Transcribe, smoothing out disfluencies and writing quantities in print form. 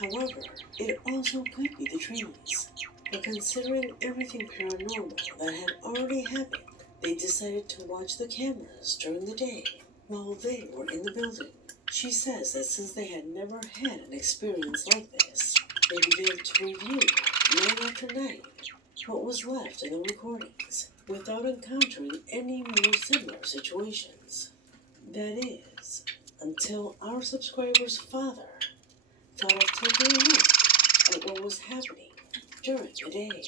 However, it also could be the trees. But considering everything paranormal that had already happened, they decided to watch the cameras during the day while they were in the building. She says that since they had never had an experience like this, they began to review, night after night, what was left in the recordings, without encountering any more similar situations. That is, until our subscriber's father thought of taking a look at what was happening during the day.